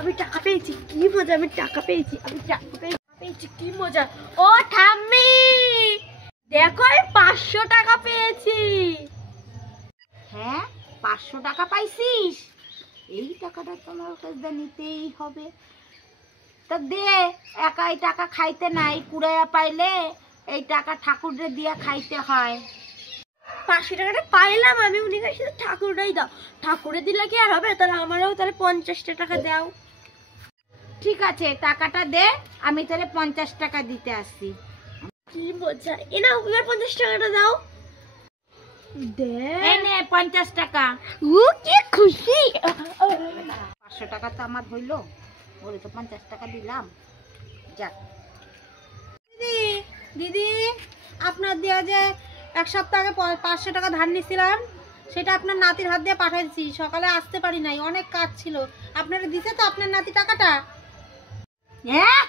আমি টাকা পেয়েছি, কি মজা, আমি টাকা পেয়েছি, আমি টাকা পেয়েছি, কি মজা। ও ঠাম্মি দেখো, আমি 500 টাকা পেয়েছি। হ্যাঁ, 500 টাকা পাইছিস? এই টাকাটা তোমার কাছে নিতেই হবে। তা দে, একাই টাকা খাইতে নাই, কুড়াইয়া পাইলে এই টাকা ঠাকুরে দিয়া খাইতে হয়। 500 টাকাটা পাইলাম আমি, উনি কাছে ঠাকুরটাই দাও। ঠাকুরে দিলে কি আর হবে? তাহলে আমারও তাহলে 50 টাকা দাও। ঠিক আছে, টাকাটা দে, আমি তাহলে 50 টাকা দিতে আসছি। কি মজা, এ নাও, এবার 50 টাকাটা দাও। এই নে 50 টাকা। ও কি খুশি। 500 টাকা তো আমার হইলো, বলে তো 50 টাকা দিলাম। যাক দিদি, দিদি আপনার দেওয়া যে 1 সপ্তাহ আগে 500 টাকা ধার নিয়েছিলাম, সেটা আপনার নাতির হাত দিয়ে পাঠাইছি। সকালে আসতে পারি নাই, অনেক কাজ ছিল। আপনারা দিছে তো আপনার নাতি টাকাটা? হ্যাঁ,